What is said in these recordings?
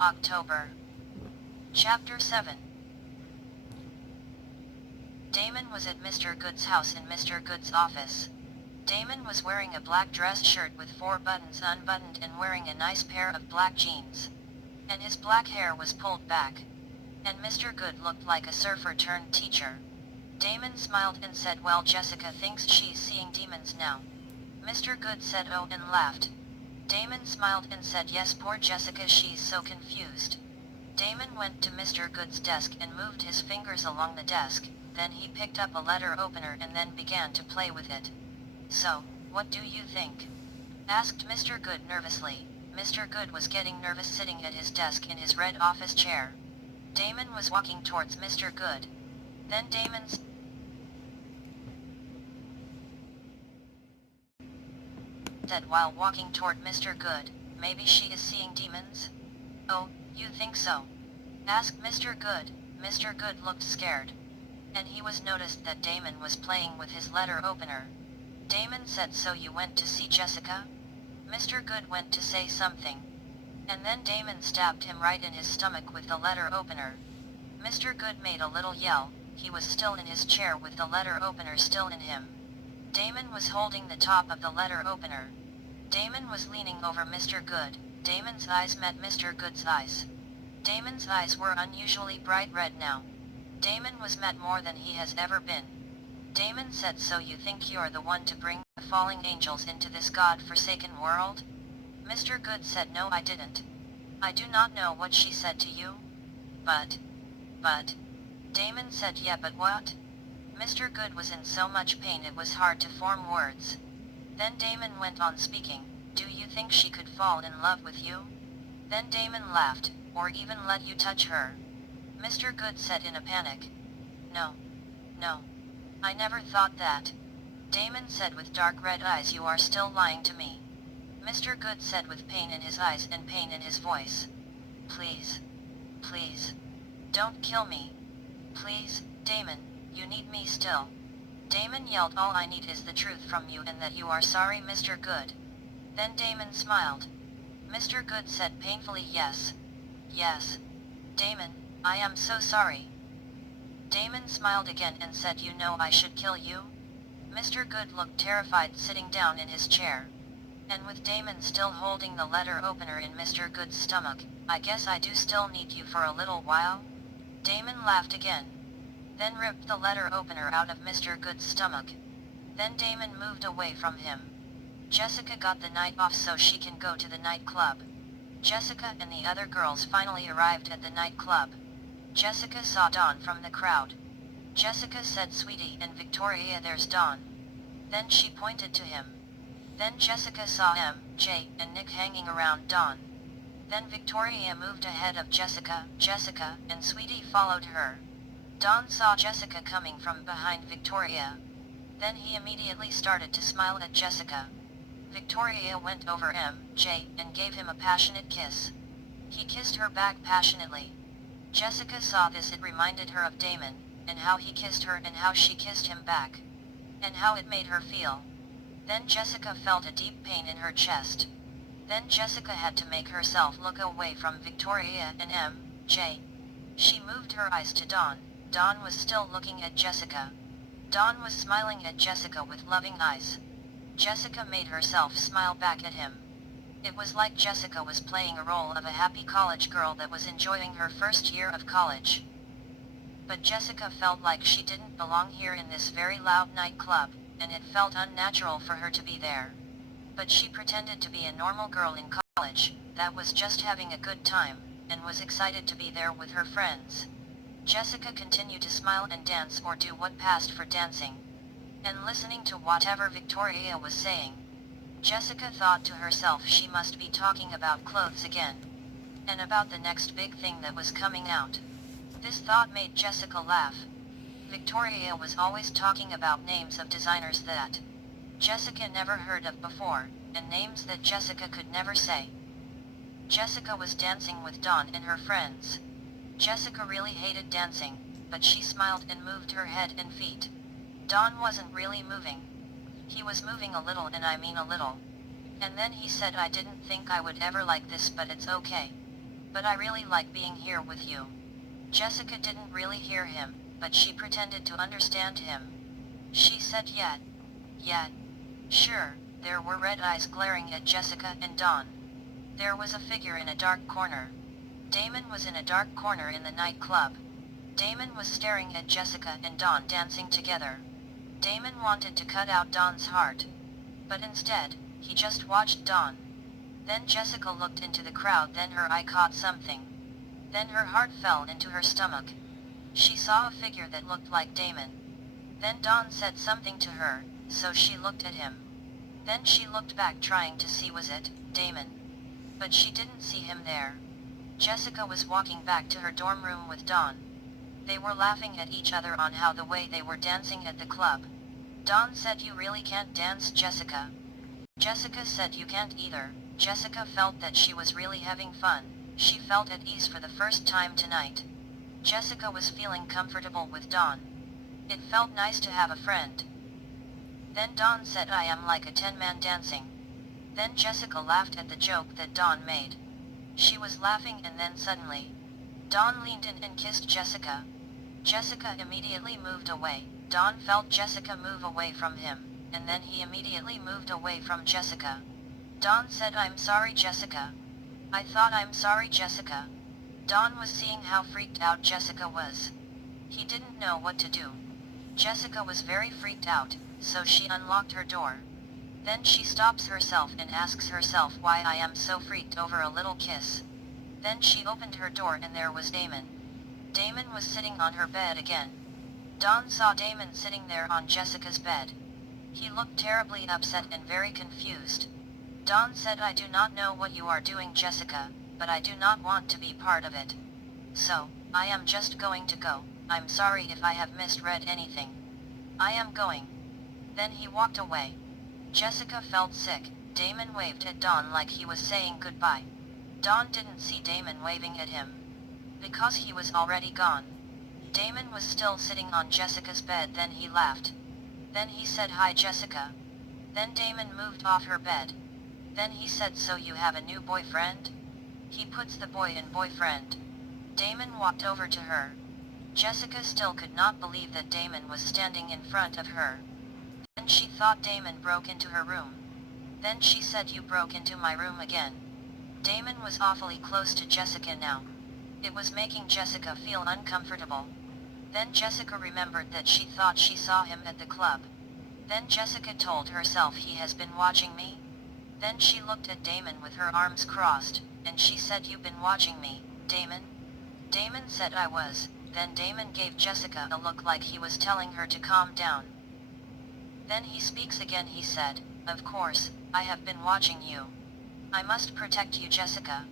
October. Chapter 7. Damon was at Mr. Good's house in Mr. Good's office. Damon was wearing a black dress shirt with 4 buttons unbuttoned and wearing a nice pair of black jeans. And his black hair was pulled back. And Mr. Good looked like a surfer turned teacher. Damon smiled and said, "Well, Jessica thinks she's seeing demons now." Mr. Good said, "Oh," and laughed. Damon smiled and said, "Yes, poor Jessica, she's so confused." Damon went to Mr. Good's desk and moved his fingers along the desk, then he picked up a letter opener and then began to play with it. "So, what do you think?" asked Mr. Good nervously. Mr. Good was getting nervous sitting at his desk in his red office chair. Damon was walking towards Mr. Good. Then Damon said while walking toward Mr. Good, "Maybe she is seeing demons?" "Oh, you think so?" asked Mr. Good. Mr. Good looked scared. And he was noticed that Damon was playing with his letter opener. Damon said, "So you went to see Jessica?" Mr. Good went to say something. And then Damon stabbed him right in his stomach with the letter opener. Mr. Good made a little yell. He was still in his chair with the letter opener still in him. Damon was holding the top of the letter opener. Damon was leaning over Mr. Good. Damon's eyes met Mr. Good's eyes. Damon's eyes were unusually bright red now. Damon was met more than he has ever been. Damon said, "So you think you're the one to bring the falling angels into this God-forsaken world?" Mr. Good said, "No, I didn't. I do not know what she said to you." But. Damon said, "Yeah, but what?" Mr. Good was in so much pain it was hard to form words. Then Damon went on speaking, "Do you think she could fall in love with you?" Then Damon laughed, "Or even let you touch her?" Mr. Good said in a panic, No. I never thought that." Damon said with dark red eyes, "You are still lying to me." Mr. Good said with pain in his eyes and pain in his voice, Please. Don't kill me. Please, Damon, you need me still." Damon yelled, "All I need is the truth from you and that you are sorry, Mr. Good." Then Damon smiled. Mr. Good said painfully, Yes. Damon, I am so sorry." Damon smiled again and said, "You know I should kill you?" Mr. Good looked terrified sitting down in his chair. And with Damon still holding the letter opener in Mr. Good's stomach, "I guess I do still need you for a little while?" Damon laughed again. Then ripped the letter opener out of Mr. Good's stomach. Then Damon moved away from him. Jessica got the night off so she can go to the nightclub. Jessica and the other girls finally arrived at the nightclub. Jessica saw Don from the crowd. Jessica said, "Sweetie and Victoria, there's Don." Then she pointed to him. Then Jessica saw MJ and Nick hanging around Don. Then Victoria moved ahead of Jessica, and Sweetie followed her. Don saw Jessica coming from behind Victoria. Then he immediately started to smile at Jessica. Victoria went over MJ and gave him a passionate kiss. He kissed her back passionately. Jessica saw this. It reminded her of Damon, and how he kissed her and how she kissed him back. And how it made her feel. Then Jessica felt a deep pain in her chest. Then Jessica had to make herself look away from Victoria and MJ. She moved her eyes to Don. Don was still looking at Jessica. Don was smiling at Jessica with loving eyes. Jessica made herself smile back at him. It was like Jessica was playing a role of a happy college girl that was enjoying her first year of college. But Jessica felt like she didn't belong here in this very loud nightclub, and it felt unnatural for her to be there. But she pretended to be a normal girl in college, that was just having a good time, and was excited to be there with her friends. Jessica continued to smile and dance or do what passed for dancing. And listening to whatever Victoria was saying. Jessica thought to herself she must be talking about clothes again. And about the next big thing that was coming out. This thought made Jessica laugh. Victoria was always talking about names of designers that Jessica never heard of before, and names that Jessica could never say. Jessica was dancing with Dawn and her friends. Jessica really hated dancing, but she smiled and moved her head and feet. Dawn wasn't really moving. He was moving a little, and I mean a little. And then he said, "I didn't think I would ever like this, but it's okay." But I really like being here with you. Jessica didn't really hear him, but she pretended to understand him. She said yet. Yet. Sure, there were red eyes glaring at Jessica and Dawn. There was a figure in a dark corner. Damon was in a dark corner in the nightclub. Damon was staring at Jessica and Dawn dancing together. Damon wanted to cut out Dawn's heart. But instead, he just watched Dawn. Then Jessica looked into the crowd, then her eye caught something. Then her heart fell into her stomach. She saw a figure that looked like Damon. Then Dawn said something to her, so she looked at him. Then she looked back trying to see was it Damon. But she didn't see him there. Jessica was walking back to her dorm room with Dawn. They were laughing at each other on how the way they were dancing at the club. Dawn said, "You really can't dance, Jessica." Jessica said, "You can't either." Jessica felt that she was really having fun. She felt at ease for the first time tonight. Jessica was feeling comfortable with Dawn. It felt nice to have a friend. Then Dawn said, "I am like a 10-man dancing." Then Jessica laughed at the joke that Dawn made. She was laughing and then suddenly, Dawn leaned in and kissed Jessica. Jessica immediately moved away. Dawn felt Jessica move away from him, and then he immediately moved away from Jessica. Dawn said, "I'm sorry, Jessica." "I thought I'm sorry, Jessica." Dawn was seeing how freaked out Jessica was. He didn't know what to do. Jessica was very freaked out, so she unlocked her door. Then she stops herself and asks herself why I am so freaked over a little kiss. Then she opened her door and there was Damon. Damon was sitting on her bed again. Dawn saw Damon sitting there on Jessica's bed. He looked terribly upset and very confused. Dawn said, "I do not know what you are doing, Jessica, but I do not want to be part of it. So, I am just going to go. I'm sorry if I have misread anything. I am going." Then he walked away. Jessica felt sick. Damon waved at Dawn like he was saying goodbye. Dawn didn't see Damon waving at him, because he was already gone. Damon was still sitting on Jessica's bed. Then he laughed. Then he said, "Hi, Jessica." Then Damon moved off her bed. Then he said, "So you have a new boyfriend?" He puts the boy in boyfriend. Damon walked over to her. Jessica still could not believe that Damon was standing in front of her. Then she thought Damon broke into her room. Then she said, "You broke into my room again." Damon was awfully close to Jessica now. It was making Jessica feel uncomfortable. Then Jessica remembered that she thought she saw him at the club. Then Jessica told herself, "He has been watching me?" Then she looked at Damon with her arms crossed, and she said, "You've been watching me, Damon?" Damon said, "I was." Then Damon gave Jessica a look like he was telling her to calm down. Then he speaks again. He said, "Of course, I have been watching you. I must protect you, Jessica.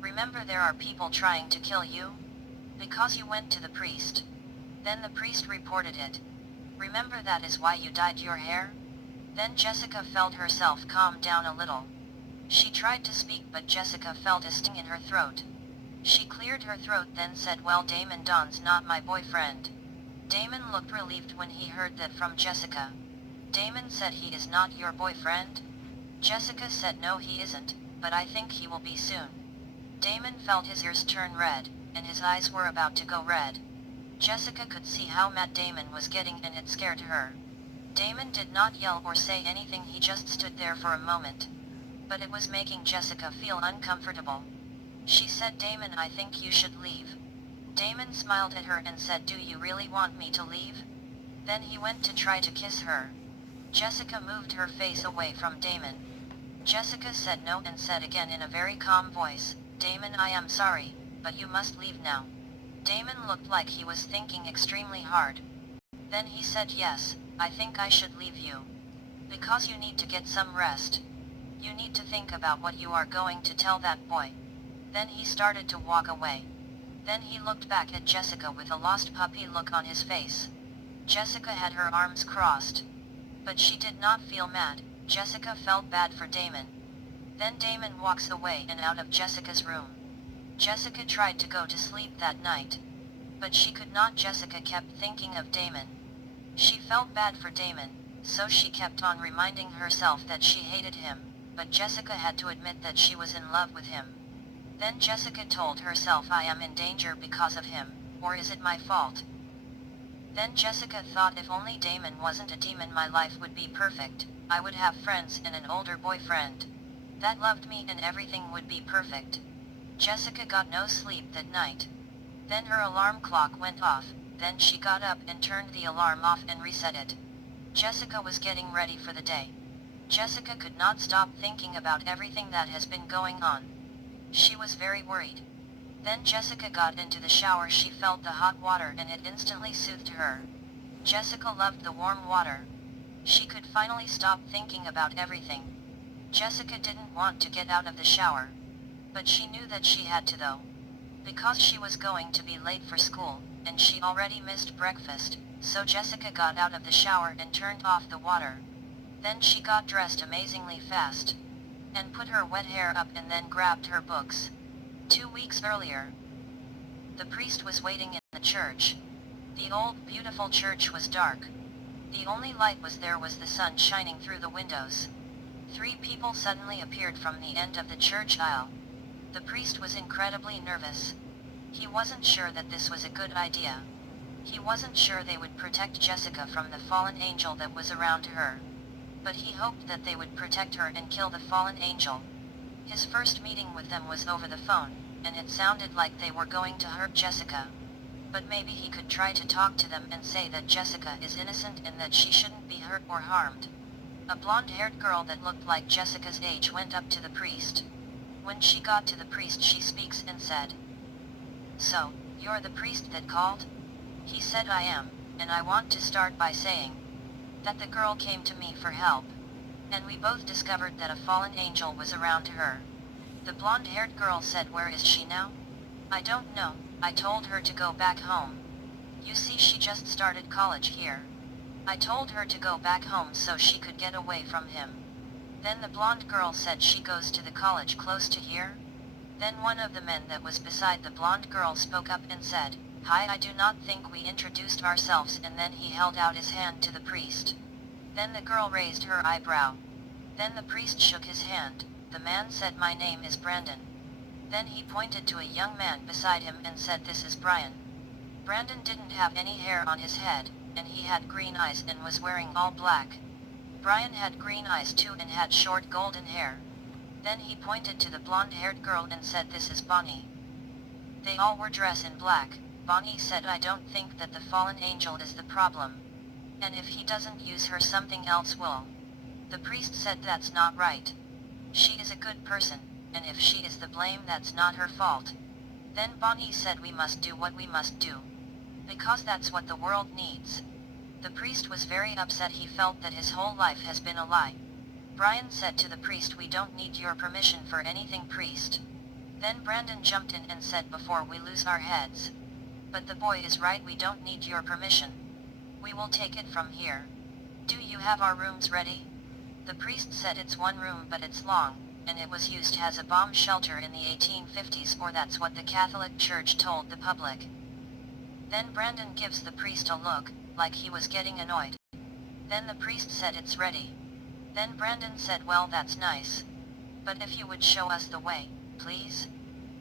Remember, there are people trying to kill you? Because you went to the priest. Then the priest reported it. Remember, that is why you dyed your hair?" Then Jessica felt herself calm down a little. She tried to speak, but Jessica felt a sting in her throat. She cleared her throat, then said, "Well, Damon, Don's not my boyfriend." Damon looked relieved when he heard that from Jessica. Damon said, "He is not your boyfriend?" Jessica said, "No, he isn't, but I think he will be soon." Damon felt his ears turn red, and his eyes were about to go red. Jessica could see how mad Damon was getting, and it scared her. Damon did not yell or say anything. He just stood there for a moment. But it was making Jessica feel uncomfortable. She said, "Damon, I think you should leave." Damon smiled at her and said, "Do you really want me to leave?" Then he went to try to kiss her. Jessica moved her face away from Damon. Jessica said no and said again in a very calm voice, "Damon, I am sorry, but you must leave now." Damon looked like he was thinking extremely hard. Then he said, "Yes, I think I should leave you. Because you need to get some rest. You need to think about what you are going to tell that boy." Then he started to walk away. Then he looked back at Jessica with a lost puppy look on his face. Jessica had her arms crossed. But she did not feel mad. Jessica felt bad for Damon. Then Damon walks away and out of Jessica's room. Jessica tried to go to sleep that night. But she could not. Jessica kept thinking of Damon. She felt bad for Damon, so she kept on reminding herself that she hated him, but Jessica had to admit that she was in love with him. Then Jessica told herself, I am in danger because of him, or is it my fault? Then Jessica thought, if only Damon wasn't a demon, my life would be perfect. I would have friends and an older boyfriend that loved me, and everything would be perfect. Jessica got no sleep that night. Then her alarm clock went off, then she got up and turned the alarm off and reset it. Jessica was getting ready for the day. Jessica could not stop thinking about everything that has been going on. She was very worried. Then Jessica got into the shower. She felt the hot water and it instantly soothed her. Jessica loved the warm water. She could finally stop thinking about everything. Jessica didn't want to get out of the shower, but she knew that she had to though. Because she was going to be late for school, and she already missed breakfast, so Jessica got out of the shower and turned off the water. Then she got dressed amazingly fast, and put her wet hair up and then grabbed her books. 2 weeks earlier, the priest was waiting in the church. The old beautiful church was dark. The only light was the sun shining through the windows. 3 people suddenly appeared from the end of the church aisle. The priest was incredibly nervous. He wasn't sure that this was a good idea. He wasn't sure they would protect Jessica from the fallen angel that was around her. But he hoped that they would protect her and kill the fallen angel. His first meeting with them was over the phone, and it sounded like they were going to hurt Jessica. But maybe he could try to talk to them and say that Jessica is innocent and that she shouldn't be hurt or harmed. A blonde-haired girl that looked like Jessica's age went up to the priest. When she got to the priest, she speaks and said, "So, you're the priest that called?" He said, "I am, and I want to start by saying that the girl came to me for help, and we both discovered that a fallen angel was around her." The blonde-haired girl said, "Where is she now?" "I don't know, I told her to go back home. You see, she just started college here. I told her to go back home so she could get away from him." Then the blonde girl said, "She goes to the college close to here?" Then one of the men that was beside the blonde girl spoke up and said, "Hi, I do not think we introduced ourselves," and then he held out his hand to the priest. Then the girl raised her eyebrow. Then the priest shook his hand. The man said, "My name is Brandon." Then he pointed to a young man beside him and said, "This is Brian." Brandon didn't have any hair on his head, and he had green eyes and was wearing all black. Brian had green eyes too and had short golden hair. Then he pointed to the blonde-haired girl and said, "This is Bonnie." They all were dressed in black. Bonnie said, "I don't think that the fallen angel is the problem. And if he doesn't use her, something else will." The priest said, "That's not right. She is a good person, and if she is the blame, that's not her fault." Then Bonnie said, "We must do what we must do, because that's what the world needs." The priest was very upset. He felt that his whole life has been a lie. Brian said to the priest, "We don't need your permission for anything, priest." Then Brandon jumped in and said, "Before we lose our heads. But the boy is right, we don't need your permission. We will take it from here. Do you have our rooms ready?" The priest said, "It's one room, but it's long, and it was used as a bomb shelter in the 1850s, or that's what the Catholic Church told the public." Then Brandon gives the priest a look, like he was getting annoyed. Then the priest said, "It's ready." Then Brandon said, "Well, that's nice. But if you would show us the way, please?"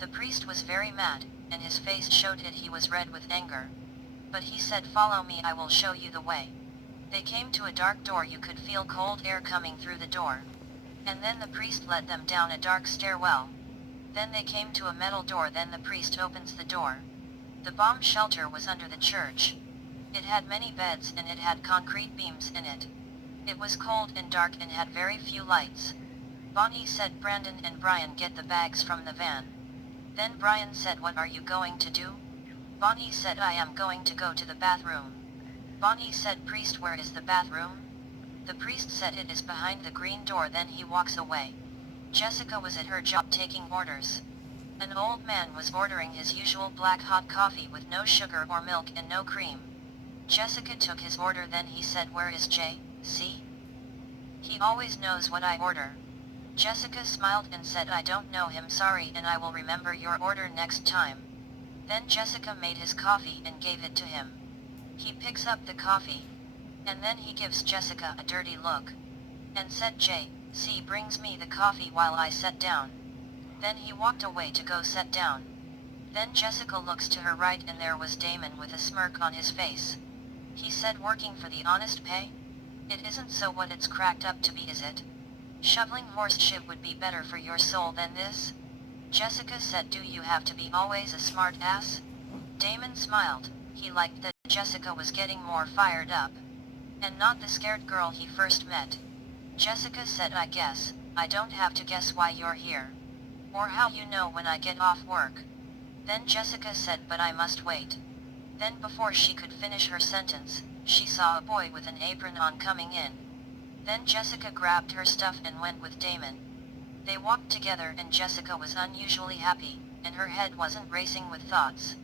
The priest was very mad, and his face showed it. He was red with anger. But he said, "Follow me, I will show you the way." They came to a dark door. You could feel cold air coming through the door. And then the priest led them down a dark stairwell. Then they came to a metal door. Then the priest opens the door. The bomb shelter was under the church. It had many beds and it had concrete beams in it. It was cold and dark and had very few lights. Bonnie said, "Brandon and Brian, get the bags from the van." Then Brian said, "What are you going to do?" Bonnie said, "I am going to go to the bathroom." Bonnie said, "Priest, where is the bathroom?" The priest said, "It is behind the green door." Then he walks away. Jessica was at her job taking orders. An old man was ordering his usual black hot coffee with no sugar or milk and no cream. Jessica took his order. Then he said, "Where is Jay? See? He always knows what I order." Jessica smiled and said, "I don't know him, sorry, and I will remember your order next time." Then Jessica made his coffee and gave it to him. He picks up the coffee, and then he gives Jessica a dirty look, and said, "Jay, see, brings me the coffee while I sat down." Then he walked away to go sit down. Then Jessica looks to her right and there was Damon with a smirk on his face. He said working for the honest pay? It isn't so what it's cracked up to be, is it? Shoveling horse shit would be better for your soul than this? Jessica said, do you have to be always a smart ass? Damon smiled. He liked that Jessica was getting more fired up. And not the scared girl he first met. Jessica said, I guess, I don't have to guess why you're here. Or how you know when I get off work. Then Jessica said, but I must wait. Then before she could finish her sentence, she saw a boy with an apron on coming in. Then Jessica grabbed her stuff and went with Damon. They walked together and Jessica was unusually happy, and her head wasn't racing with thoughts.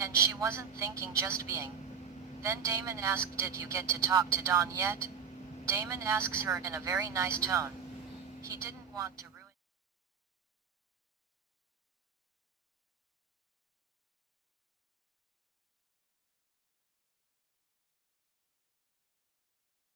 And she wasn't thinking, just being. Then Damon asked, did you get to talk to Dawn yet? Damon asks her in a very nice tone. He didn't want to